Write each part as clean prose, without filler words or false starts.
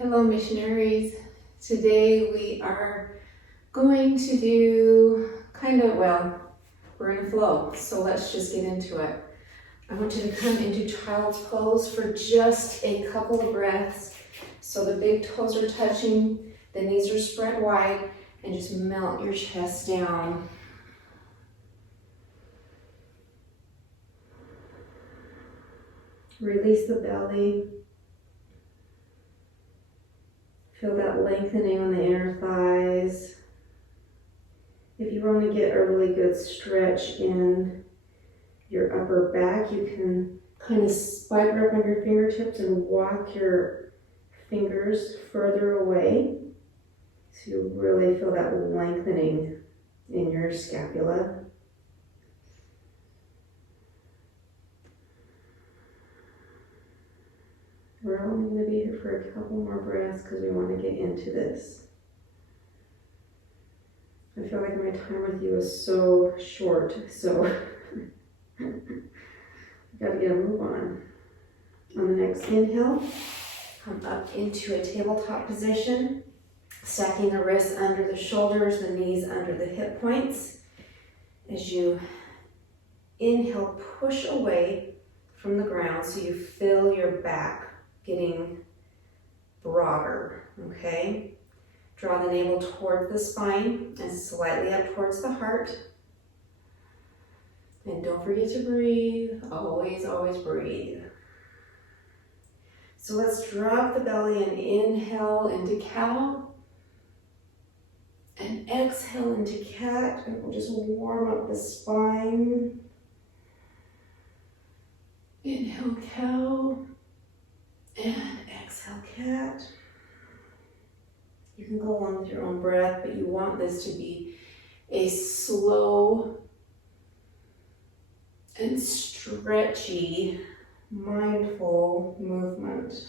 Hello missionaries. Today we are going to do we're in flow, so let's just get into it. I want you to come into child's pose for just a couple of breaths. So the big toes are touching, the knees are spread wide, and just melt your chest down. Release the belly. Feel that lengthening on the inner thighs. If you want to get a really good stretch in your upper back, you can kind of spike up on your fingertips and walk your fingers further away. So you really feel that lengthening in your scapula. We're only going to be here for a couple more breaths because we want to get into this. I feel like my time with you is so short, so got to get a move on. On the next inhale, come up into a tabletop position, stacking the wrists under the shoulders, the knees under the hip points. As you inhale, push away from the ground so you feel your back getting broader, okay? Draw the navel towards the spine and slightly up towards the heart. And don't forget to breathe. Always, always breathe. So let's drop the belly and inhale into cow. And exhale into cat. And we'll just warm up the spine. Inhale cow. And exhale cat. You can go along with your own breath, but you want this to be a slow and stretchy, mindful movement.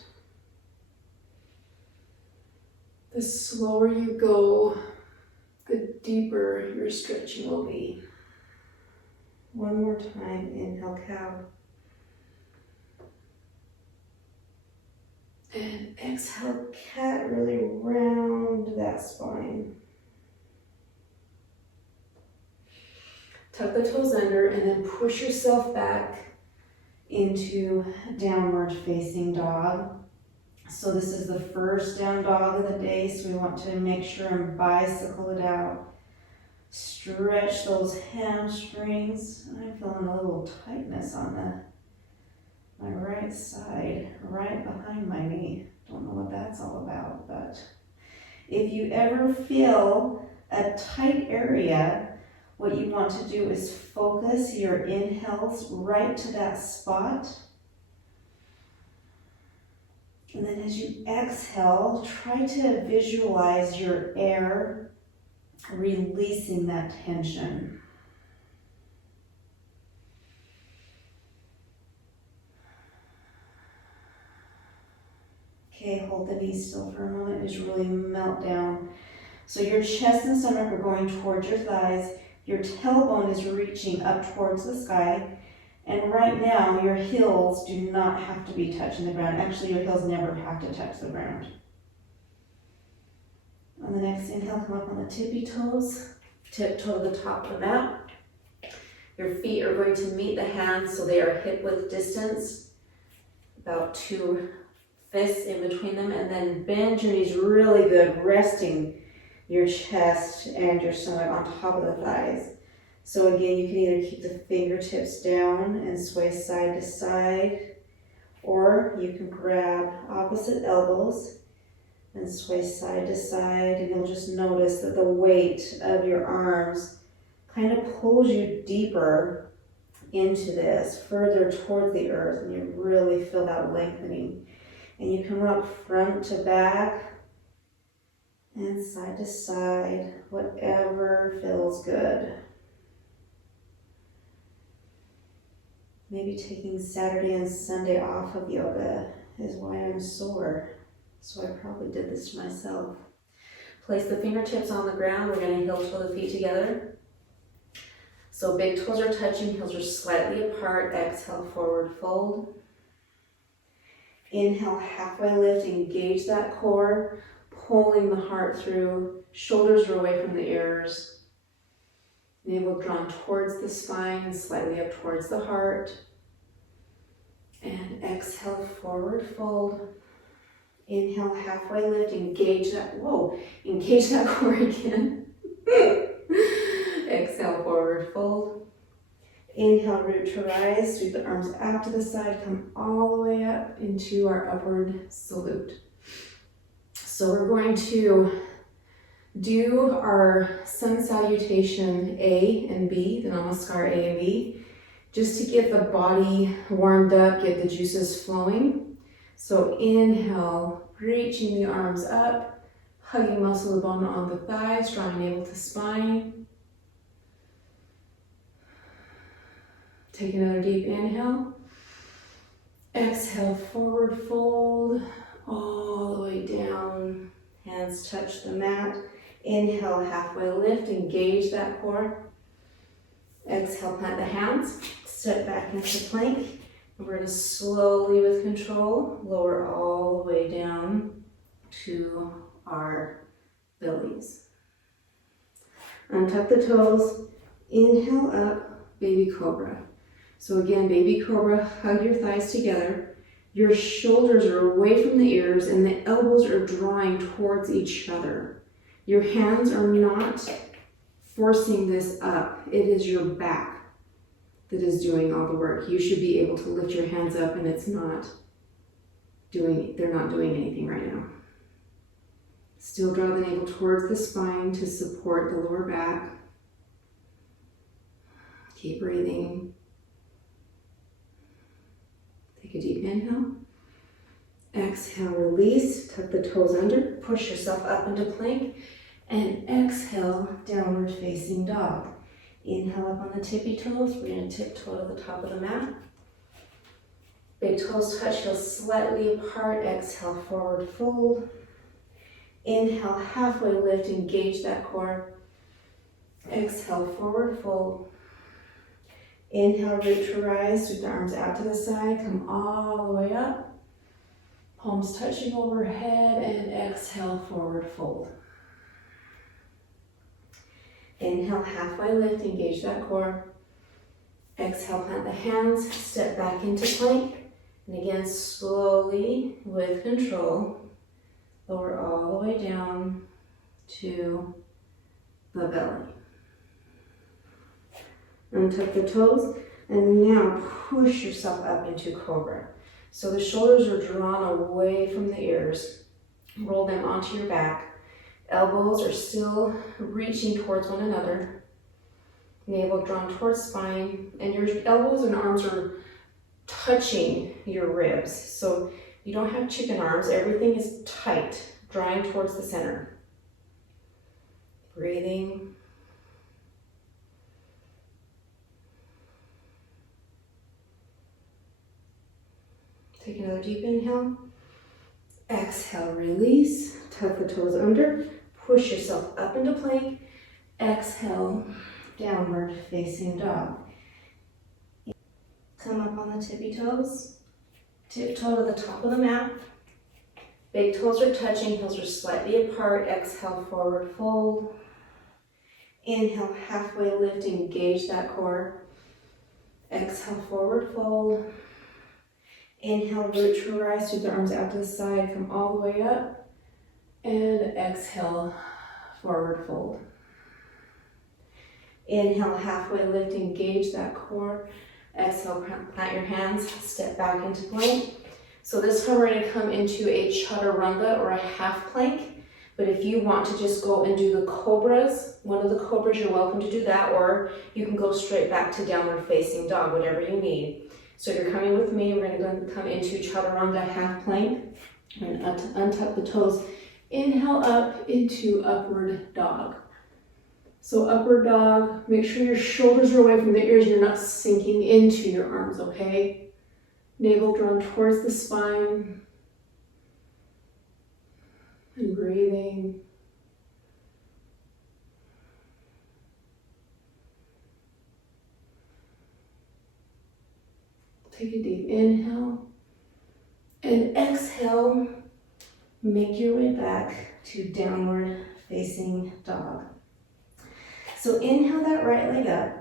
The slower you go, the deeper your stretching will be. One more time, inhale cow. And exhale cat, really round that spine. Tuck the toes under and then push yourself back into downward facing dog. So this is the first down dog of the day, so we want to make sure and bicycle it out. Stretch those hamstrings. I'm feeling a little tightness on my right side, right behind my knee. Don't know what that's all about, but if you ever feel a tight area, what you want to do is focus your inhales right to that spot. And then as you exhale, try to visualize your air releasing that tension. Okay, hold the knees still for a moment. Just really melt down. So your chest and stomach are going towards your thighs. Your tailbone is reaching up towards the sky. And right now, your heels do not have to be touching the ground. Actually, your heels never have to touch the ground. On the next inhale, come up on the tippy toes. Tiptoe to the top of the mat. Your feet are going to meet the hands so they are hip width distance. About 2 fists in between them, and then bend your knees really good, resting your chest and your stomach on top of the thighs. So again, you can either keep the fingertips down and sway side to side, or you can grab opposite elbows and sway side to side, and you'll just notice that the weight of your arms kind of pulls you deeper into this, further toward the earth, and you really feel that lengthening. And you can rock front to back and side to side, whatever feels good. Maybe taking Saturday and Sunday off of yoga is why I'm sore. So I probably did this to myself. Place the fingertips on the ground. We're going to heel toe the feet together. So big toes are touching, heels are slightly apart. Exhale, forward fold. Inhale, halfway lift, engage that core, pulling the heart through. Shoulders are away from the ears. Navel drawn towards the spine, slightly up towards the heart. And exhale, forward fold. Inhale, halfway lift, engage that, engage that core again. Exhale, forward fold. Inhale, root to rise, sweep the arms out to the side, come all the way up into our upward salute. So we're going to do our sun salutation A and B, the Namaskar A and B, just to get the body warmed up, get the juices flowing. So inhale, reaching the arms up, hugging muscle the bone on the thighs, drawing navel to spine. Take another deep inhale. Exhale, forward fold, all the way down. Hands touch the mat. Inhale, halfway lift, engage that core. Exhale, plant the hands, step back into plank. And we're going to slowly, with control, lower all the way down to our bellies. Untuck the toes, inhale up, baby cobra. So again, baby cobra, hug your thighs together. Your shoulders are away from the ears and the elbows are drawing towards each other. Your hands are not forcing this up. It is your back that is doing all the work. You should be able to lift your hands up and they're not doing anything right now. Still draw the navel towards the spine to support the lower back. Keep breathing. Take a deep inhale. Exhale, release, tuck the toes under, push yourself up into plank, and exhale, downward facing dog. Inhale up on the tippy toes. We're going to tiptoe to the top of the mat. Big toes touch, heels slightly apart. Exhale, forward fold. Inhale, halfway lift, engage that core. Exhale, forward fold. Inhale, root to rise, sweep the arms out to the side, come all the way up. Palms touching overhead, and exhale, forward fold. Inhale, halfway lift, engage that core. Exhale, plant the hands, step back into plank. And again, slowly, with control, lower all the way down to the belly. Untuck the toes, and now push yourself up into cobra. So the shoulders are drawn away from the ears. Roll them onto your back. Elbows are still reaching towards one another. Navel drawn towards spine, and your elbows and arms are touching your ribs. So you don't have chicken arms. Everything is tight, drawing towards the center. Breathing. Take another deep inhale. Exhale, release. Tuck the toes under. Push yourself up into plank. Exhale, downward facing dog. Come up on the tippy toes. Tiptoe to the top of the mat. Big toes are touching, heels are slightly apart. Exhale, forward fold. Inhale, halfway lift, engage that core. Exhale, forward fold. Inhale, root to rise, sweep the arms out to the side, come all the way up. And exhale, forward fold. Inhale, halfway lift, engage that core. Exhale, plant your hands, step back into plank. So this time we're going to come into a chaturanga or a half plank. But if you want to just go and do the cobras, one of the cobras, you're welcome to do that, or you can go straight back to downward facing dog, whatever you need. So if you're coming with me, we're going to come into chaturanga half plank. We're going to untuck the toes. Inhale up into upward dog. So upward dog, make sure your shoulders are away from the ears. You're not sinking into your arms, okay? Navel drawn towards the spine. And breathing. Take a deep inhale. And exhale, make your way back to downward facing dog. So inhale that right leg up.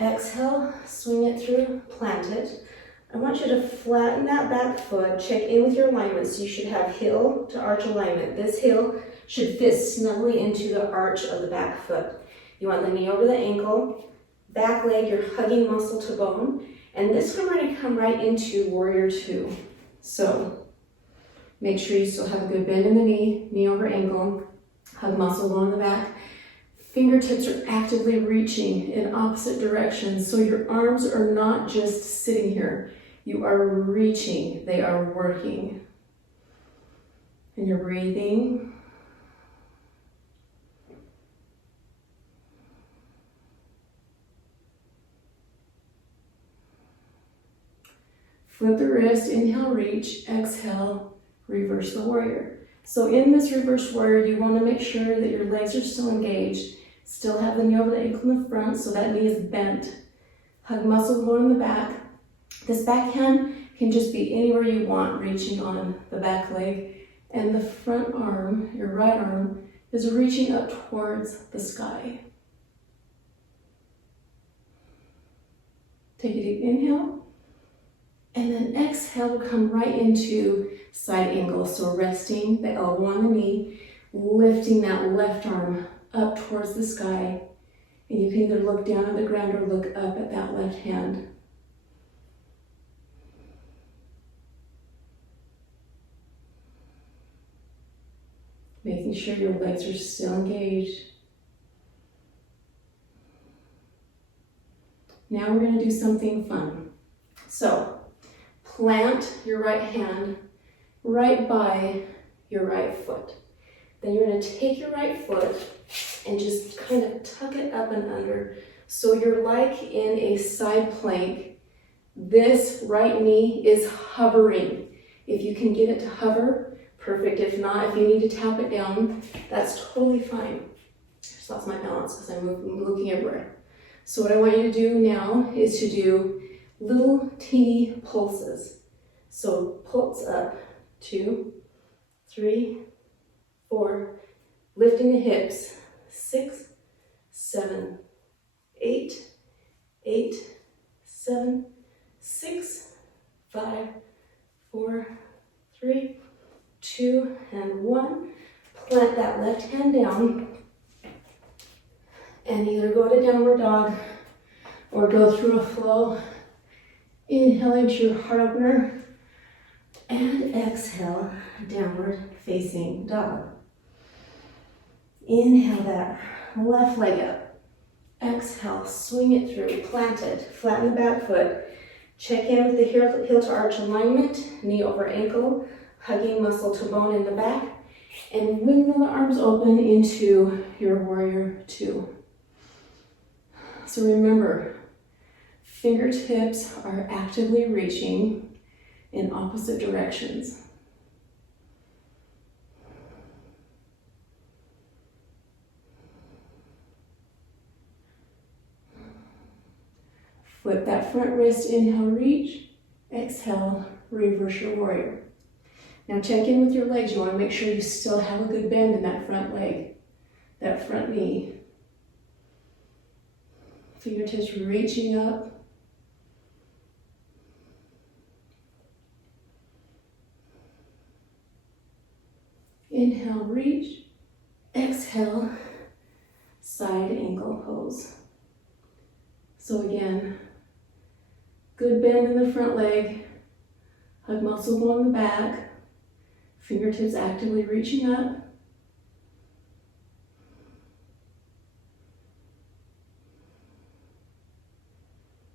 Exhale, swing it through, plant it. I want you to flatten that back foot, check in with your alignment. So you should have heel to arch alignment. This heel should fit snugly into the arch of the back foot. You want the knee over the ankle, back leg, you're hugging muscle to bone. And this one we're going to come right into warrior two. So make sure you still have a good bend in the knee, knee over ankle, hug muscle bone in the back. Fingertips are actively reaching in opposite directions, so your arms are not just sitting here. You are reaching, they are working. And you're breathing. Flip the wrist, inhale, reach, exhale, reverse the warrior. So in this reverse warrior, you want to make sure that your legs are still engaged. Still have the knee over the ankle in the front, so that knee is bent. Hug muscle bone in the back. This backhand can just be anywhere you want, reaching on the back leg. And the front arm, your right arm, is reaching up towards the sky. Take a deep inhale. And then exhale, we'll come right into side angle. So resting the elbow on the knee, lifting that left arm up towards the sky. And you can either look down at the ground or look up at that left hand. Making sure your legs are still engaged. Now we're going to do something fun. So plant your right hand right by your right foot. Then you're going to take your right foot and just kind of tuck it up and under. So you're like in a side plank. This right knee is hovering. If you can get it to hover, perfect. If not, if you need to tap it down, that's totally fine. Just lost my balance because I'm looking everywhere. So what I want you to do now is to do little teeny pulses. So pulse up, 2, 3, 4, lifting the hips, 6, 7, 8, 8, 7, 6, 5, 4, 3, 2, and 1. Plant that left hand down and either go to downward dog or go through a flow. Inhale into your heart opener and exhale, downward facing dog. Inhale that left leg up. Exhale, swing it through, plant it, flatten the back foot. Check in with the heel to arch alignment, knee over ankle, hugging muscle to bone in the back, and wiggle the arms open into your warrior two. So remember, fingertips are actively reaching in opposite directions. Flip that front wrist, inhale, reach, exhale, reverse your warrior. Now check in with your legs. You want to make sure you still have a good bend in that front leg, that front knee. Fingertips reaching up. Inhale, reach. Exhale, side ankle pose. So again, good bend in the front leg, hug muscle bone in the back, fingertips actively reaching up.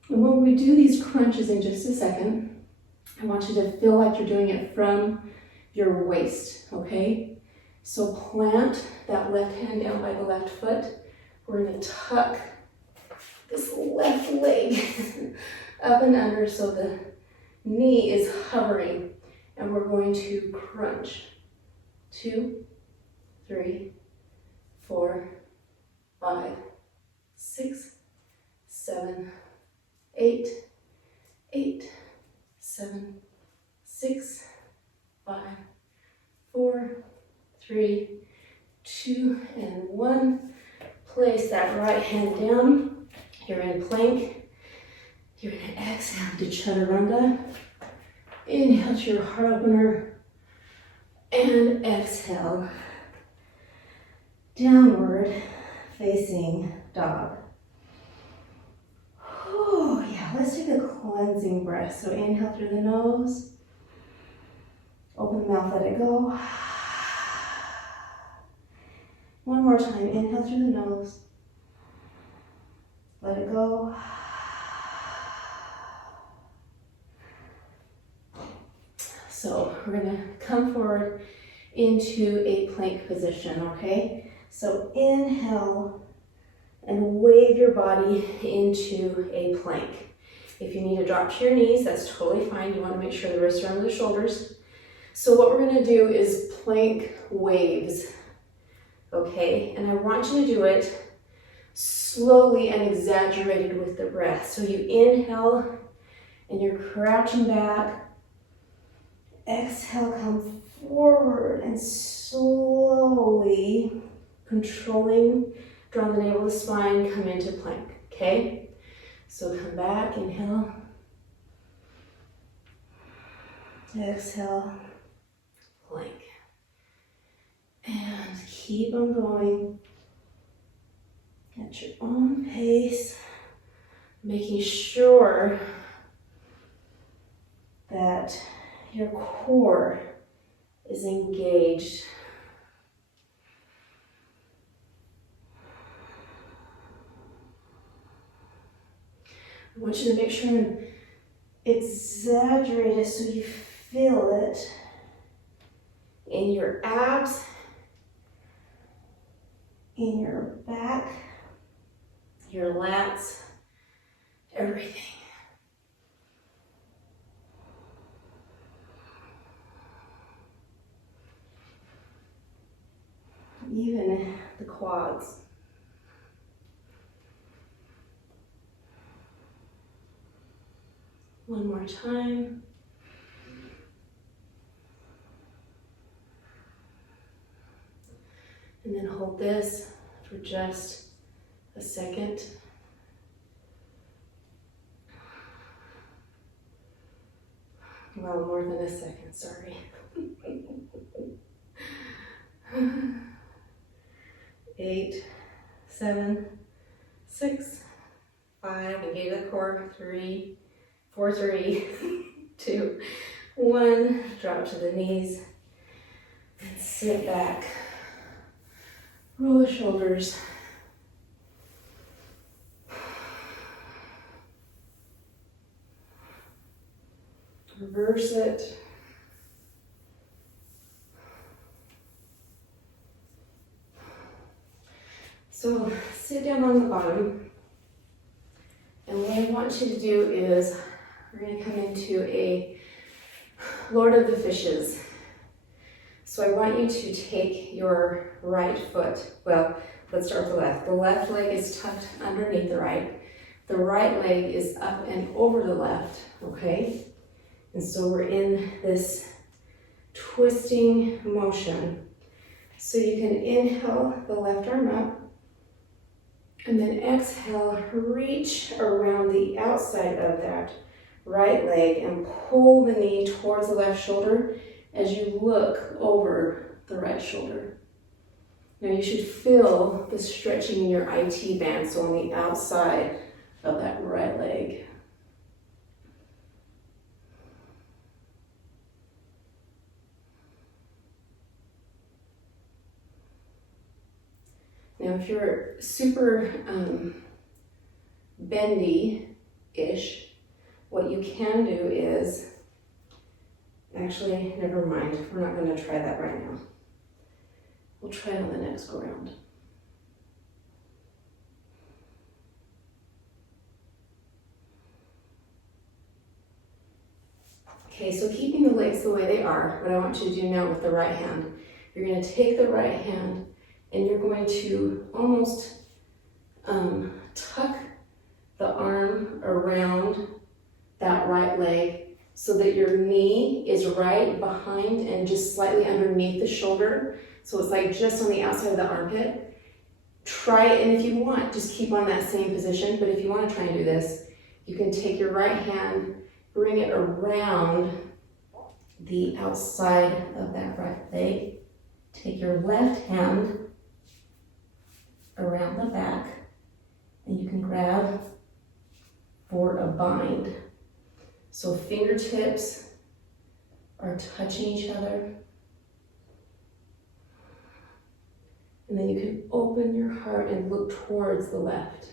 And when we do these crunches in just a second, I want you to feel like you're doing it from your waist, okay? So plant that left hand down by the left foot. We're going to tuck this left leg up and under so the knee is hovering, and we're going to crunch. 2, 3, 4, 5, 6, 7, 8, 8, 7, 6, 5, 4, 3, 2, and 1. Place that right hand down. You're in plank. You're going to exhale to chaturanga. Inhale to your heart opener. And exhale. Downward facing dog. Oh yeah, let's take a cleansing breath. So inhale through the nose. Open the mouth, let it go. One more time, inhale through the nose. Let it go. So we're gonna come forward into a plank position, okay? So inhale and wave your body into a plank. If you need to drop to your knees, that's totally fine. You wanna make sure the wrists are under the shoulders. So what we're gonna do is plank waves, okay? And I want you to do it slowly and exaggerated with the breath. So you inhale and you're crouching back. Exhale, come forward and slowly controlling, draw the navel of the spine, come into plank, okay? So come back, inhale. Exhale, plank. And keep on going at your own pace, making sure that your core is engaged. I want you to make sure and exaggerate it so you feel it in your abs, in your back, your lats, everything. Even the quads. One more time. And then hold this for just a second. Well, more than a second, sorry. 8, 7, 6, 5, engage the core, 3, 4, 3, 2, 1, drop to the knees, and sit back. Roll the shoulders. Reverse it. So sit down on the bottom, and what I want you to do is we're going to come into a Lord of the Fishes. So I want you to take your right foot, well, let's start with the left. The left leg is tucked underneath the right. The right leg is up and over the left, okay? And so we're in this twisting motion. So you can inhale the left arm up, and then exhale, reach around the outside of that right leg and pull the knee towards the left shoulder as you look over the right shoulder. Now you should feel the stretching in your IT band, so on the outside of that right leg. Now if you're super bendy-ish, what you can do is, actually, never mind, we're not going to try that right now. We'll try it on the next go round. Okay, so keeping the legs the way they are, what I want you to do now with the right hand, you're going to take the right hand and you're going to almost tuck the arm around that right leg so that your knee is right behind and just slightly underneath the shoulder. So it's like just on the outside of the armpit. Try it, and if you want, just keep on that same position. But if you want to try and do this, you can take your right hand, bring it around the outside of that right leg. Take your left hand around the back, and you can grab for a bind. So fingertips are touching each other. And then you can open your heart and look towards the left.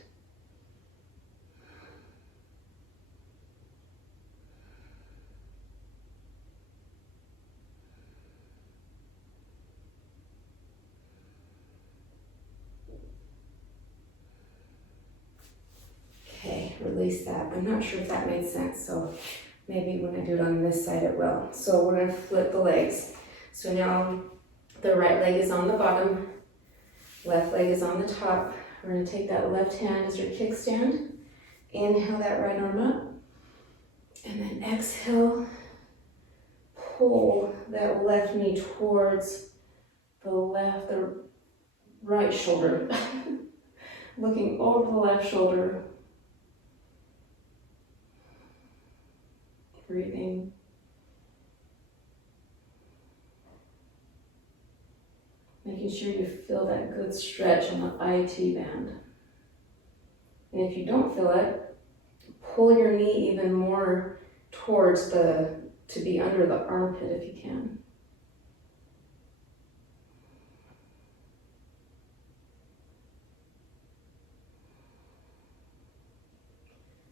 Okay, release that. I'm not sure if that made sense, so maybe when I do it on this side it will. So we're gonna flip the legs. So now the right leg is on the bottom, left leg is on the top. We're gonna take that left hand as your kickstand. Inhale that right arm up. And then exhale, pull that left knee towards the right shoulder. Looking over the left shoulder. Breathing. Making sure you feel that good stretch on the IT band. And if you don't feel it, pull your knee even more towards to be under the armpit if you can.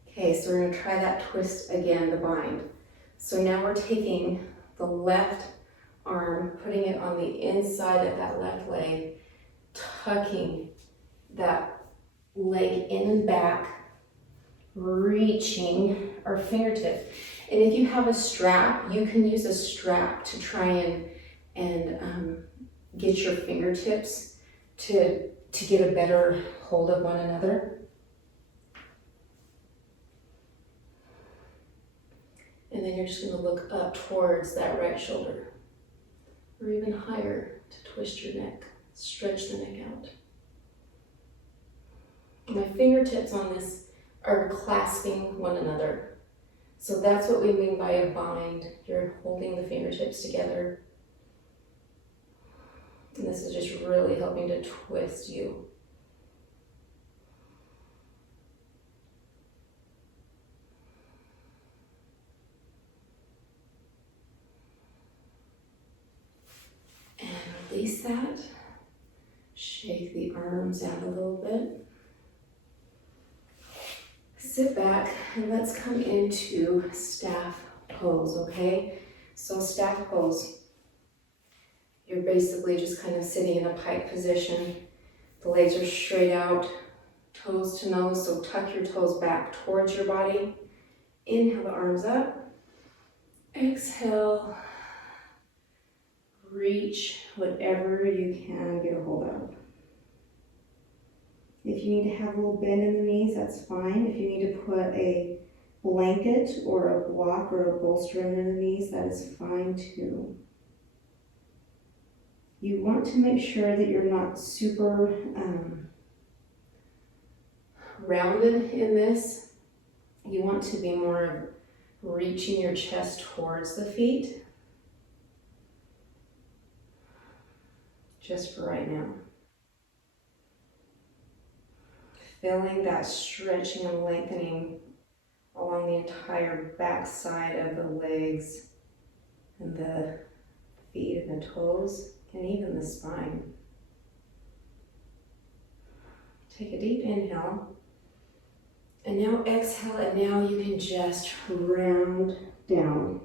Okay, so we're going to try that twist again, the bind. So now we're taking the left arm, putting it on the inside of that left leg, tucking that leg in and back, reaching our fingertips. And if you have a strap, you can use a strap to try and get your fingertips to get a better hold of one another. And then you're just going to look up towards that right shoulder, or even higher to twist your neck, stretch the neck out. My fingertips on this are clasping one another. So that's what we mean by a bind. You're holding the fingertips together. And this is just really helping to twist you. And release that. Shake the arms out a little bit. Sit back and let's come into staff pose, okay? So staff pose, you're basically just kind of sitting in a pike position. The legs are straight out, toes to nose, so tuck your toes back towards your body. Inhale the arms up. Exhale. Reach whatever you can get a hold of. If you need to have a little bend in the knees, that's fine. If you need to put a blanket or a block or a bolster under the knees, that is fine too. You want to make sure that you're not super rounded in this. You want to be more reaching your chest towards the feet. Just for right now. Feeling that stretching and lengthening along the entire back side of the legs and the feet and the toes and even the spine. Take a deep inhale. And now exhale, and now you can just round down.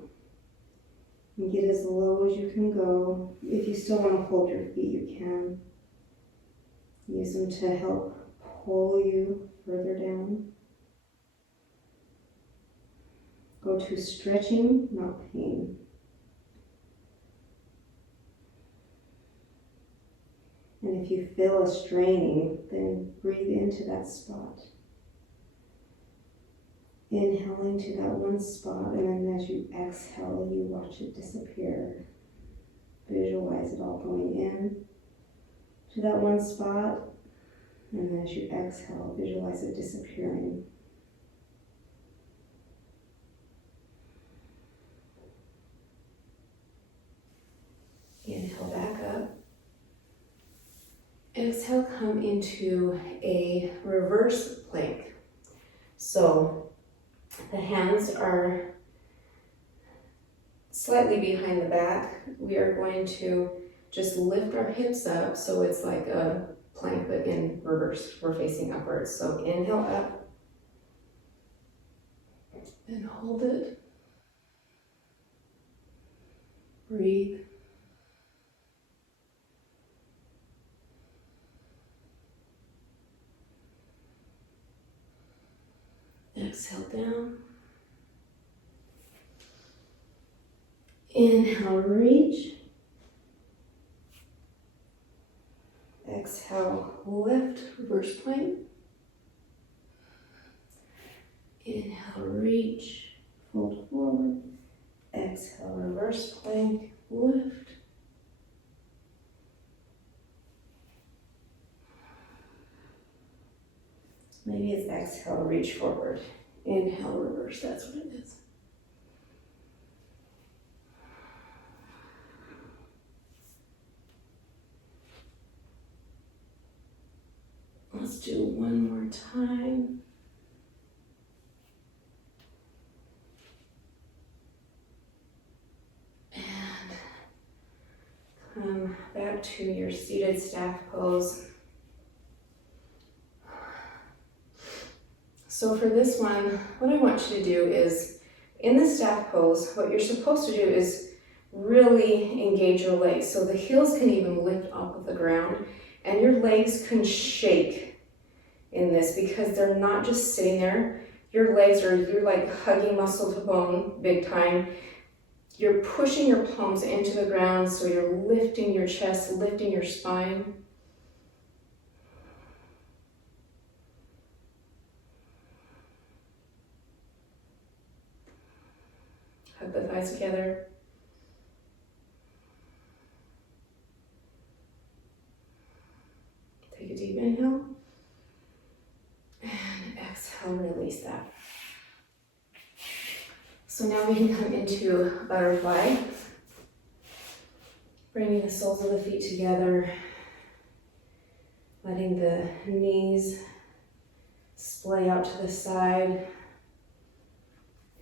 And get as low as you can go. If you still want to hold your feet, you can. Use them to help pull you further down. Go to stretching, not pain. And if you feel a straining, then breathe into that spot. Inhaling to that one spot, and then as you exhale, you watch it disappear. Visualize it all going in to that one spot, and then as you exhale, visualize it disappearing. Inhale back up. Exhale, come into a reverse plank. So the hands are slightly behind the back. We are going to just lift our hips up so it's like a plank but in reverse. We're facing upwards. So inhale up and hold it. Breathe. Exhale down. Inhale, reach. Exhale, lift, reverse plank. Inhale, reach, fold forward. Exhale, reverse plank, lift. Maybe it's exhale, reach forward. Inhale, reverse, that's what it is. Let's do one more time. And come back to your seated staff pose. So for this one, what I want you to do is, in the staff pose, what you're supposed to do is really engage your legs. So the heels can even lift off of the ground, and your legs can shake in this because they're not just sitting there. Your legs you're like hugging muscle to bone big time. You're pushing your palms into the ground, so you're lifting your chest, lifting your spine. Hug the thighs together. Take a deep inhale. And exhale, release that. So now we can come into butterfly. Bringing the soles of the feet together. Letting the knees splay out to the side.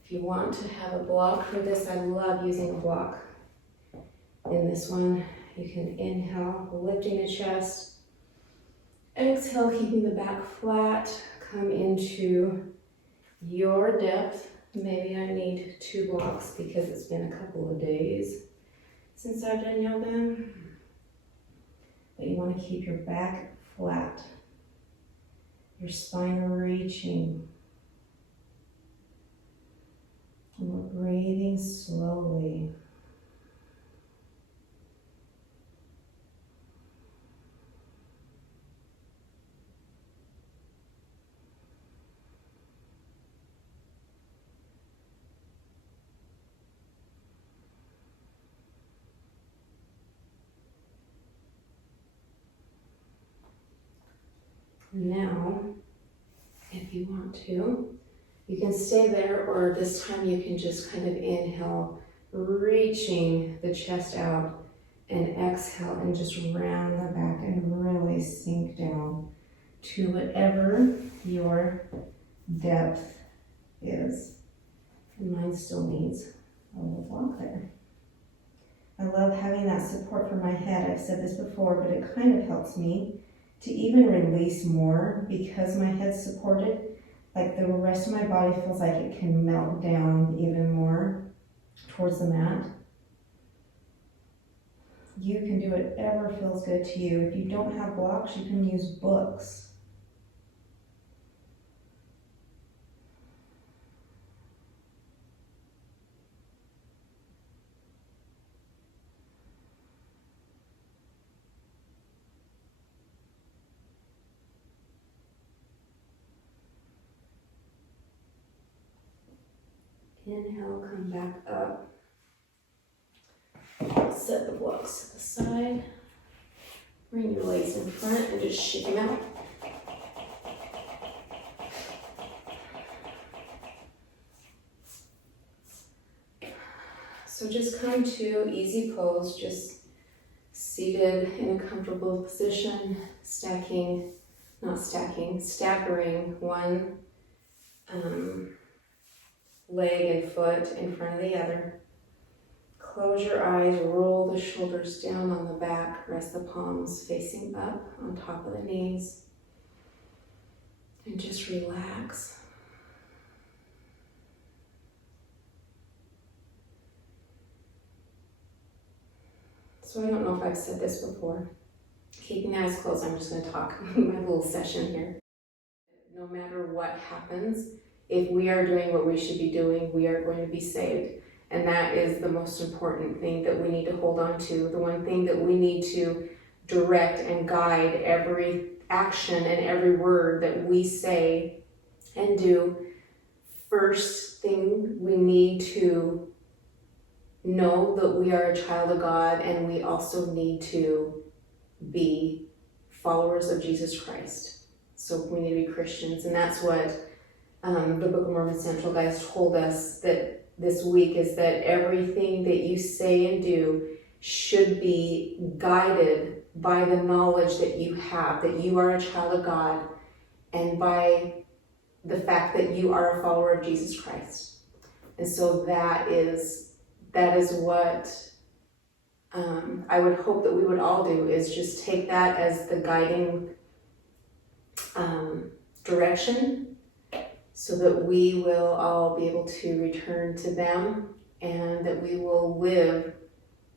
If you want to have a block for this, I love using a block. In this one, you can inhale, lifting the chest. Exhale, keeping the back flat. Come into your depth. Maybe I need 2 blocks because it's been a couple of days since I've done yoga. But you want to keep your back flat. Your spine reaching. And we're breathing slowly. Now, if you want to, you can stay there, or this time you can just kind of inhale, reaching the chest out, and exhale and just round the back and really sink down to whatever your depth is. And mine still needs a little block there. I love having that support for my head. I've said this before, but it kind of helps me to even release more because my head's supported. Like the rest of my body feels like it can melt down even more towards the mat. You can do whatever feels good to you. If you don't have blocks, you can use books. Inhale, come back up. Set the blocks to the side. Bring your legs in front and just shake them out. So just come to easy pose, just seated in a comfortable position, staggering one leg and foot in front of the other. Close your eyes, roll the shoulders down on the back, rest the palms facing up on top of the knees, and just relax. So I don't know if I've said this before. Keeping the eyes closed, I'm just going to talk my little session here. No matter what happens, if we are doing what we should be doing, we are going to be saved. And that is the most important thing that we need to hold on to. The one thing that we need to direct and guide every action and every word that we say and do. First thing, we need to know that we are a child of God, and we also need to be followers of Jesus Christ. So we need to be Christians, and that's what the Book of Mormon Central guys told us that this week, is that everything that you say and do should be guided by the knowledge that you have, that you are a child of God, and by the fact that you are a follower of Jesus Christ. And so that is what I would hope that we would all do, is just take that as the guiding direction, so that we will all be able to return to them, and that we will live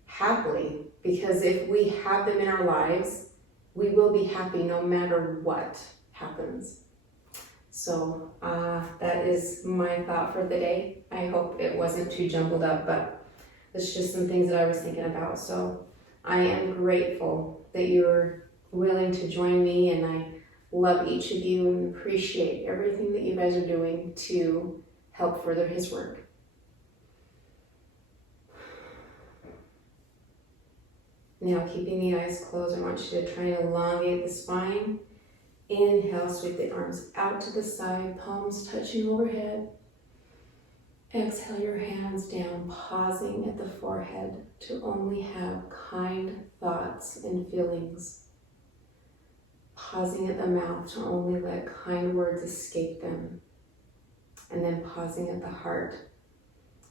happily. Because if we have them in our lives, we will be happy no matter what happens. So that is my thought for the day. I hope it wasn't too jumbled up, but it's just some things that I was thinking about. So I am grateful that you're willing to join me, and I love each of you and appreciate everything that you guys are doing to help further His work. Now, keeping the eyes closed, I want you to try and elongate the spine. Inhale, sweep the arms out to the side, palms touching overhead. Exhale your hands down, pausing at the forehead to only have kind thoughts and feelings. Pausing at the mouth to only let kind words escape them. And then pausing at the heart,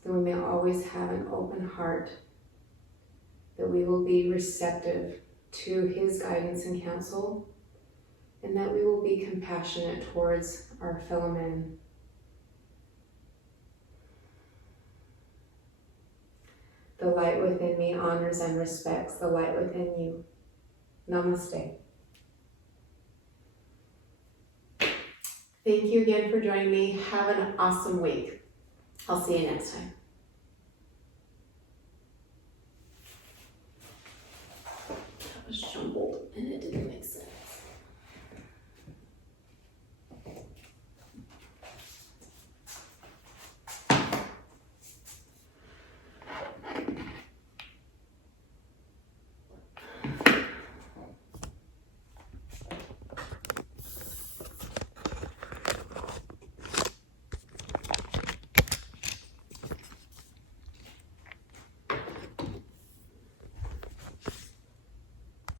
that we may always have an open heart, that we will be receptive to His guidance and counsel, and that we will be compassionate towards our fellow men. The light within me honors and respects the light within you. Namaste. Thank you again for joining me. Have an awesome week. I'll see you next time. That was jumbled and it didn't make sense.